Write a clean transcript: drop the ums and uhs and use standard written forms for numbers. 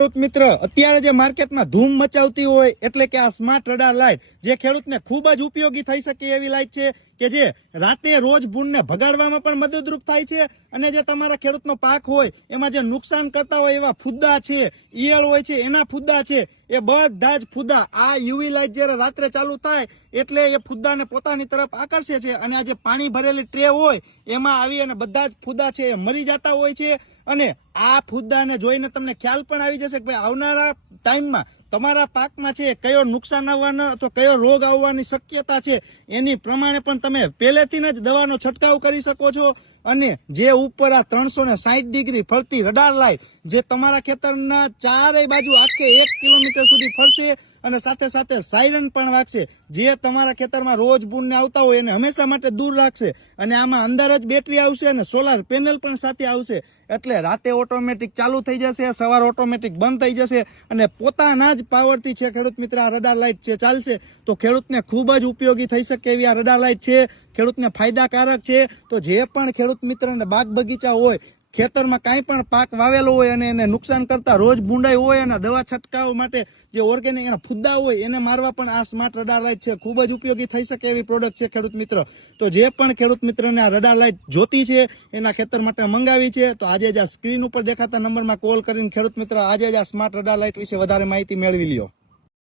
મિત્ર અત્યારે જે માર્કેટમાં ધૂમ મચાવતી હોય એટલે કે આ સ્માર્ટ રડાર લાઇટ જે ખેડૂતને ખૂબ જ ઉપયોગી થઈ શકે એવી લાઇટ છે કે જે રાતે રોજ ભૂંડને ભગાડવામાં પણ મદદરૂપ થાય છે અને જે તમારા ખેડૂતનો પાક હોય એમાં જે નુકસાન કરતા હોય એવા ફુદ્દા છે, ઈયળ હોય છે, એના ફુદ્દા છે, એ બધા જ ફુદ્દા આ યુવી લાઇટ જ્યારે રાત્રે ચાલુ થાય એટલે એ ફુદ્દાને પોતાની તરફ આકર્ષે છે અને આ જે પાણી ભરેલી ટ્રે હોય એમાં આવી અને બધા જ ફુદ્દા છે એ મરી જતા હોય છે અને આ ફુદ્દાને જોઈને તમને ખ્યાલ પણ આવી જશે કે ભાઈ આવનારા ટાઈમમાં તમારા પાકમાં છે કયો નુકસાન આવવાનો અથવા કયો રોગ આવવાની શક્યતા છે એની પ્રમાણે પણ તમે પહેલેથી જ દવાનો છંટકાવ કરી શકો છો અને જે ઉપર આ 360 ડિગ્રી ફરતી રડાર લાઇટ જે તમારા ખેતરના ચારેય બાજુ આખે 1 કિલોમીટર સુધી ફરશે અને સાથે સાથે સાયરન પણ વાગશે જે તમારા ખેતરમાં રોજ ભૂંડને આવતા હોય એને હંમેશા માટે દૂર રાખશે અને આમાં અંદર જ બેટરી આવશે અને સોલાર પેનલ પણ સાથે આવશે એટલે રાતે ઓટોમેટિક ચાલુ થઈ જશે, સવાર ઓટોમેટિક બંધ થઈ જશે અને પોતાના જ પાવરથી છે ખેડૂત મિત્ર આ રડાર લાઇટ છે ચાલશે તો ખેડૂતને ખૂબ જ ઉપયોગી થઈ શકે એવી આ રડાર લાઇટ છે, ખેડૂતને ફાયદાકારક છે। તો જે પણ ખેડૂત મિત્રને બાગ બગીચા હોય, ખેતરમાં કાંઈ પણ પાક વાવેલો હોય અને એને નુકસાન કરતા રોજ ભૂંડાઈ હોય અને દવા છંટકાવ માટે જે ઓર્ગેનિક એના ફુદ્દા હોય એને મારવા પણ આ સ્માર્ટ રડાર લાઇટ છે ખૂબ જ ઉપયોગી થઈ શકે એવી પ્રોડક્ટ છે ખેડૂત મિત્ર। તો જે પણ ખેડૂત મિત્રને આ રડાર લાઇટ જોતી છે એના ખેતર માટે મંગાવી છે તો આજે જ આ સ્ક્રીન ઉપર દેખાતા નંબરમાં કોલ કરીને ખેડૂત મિત્ર આજે જ આ સ્માર્ટ રડાર લાઇટ વિશે વધારે માહિતી મેળવી લ્યો।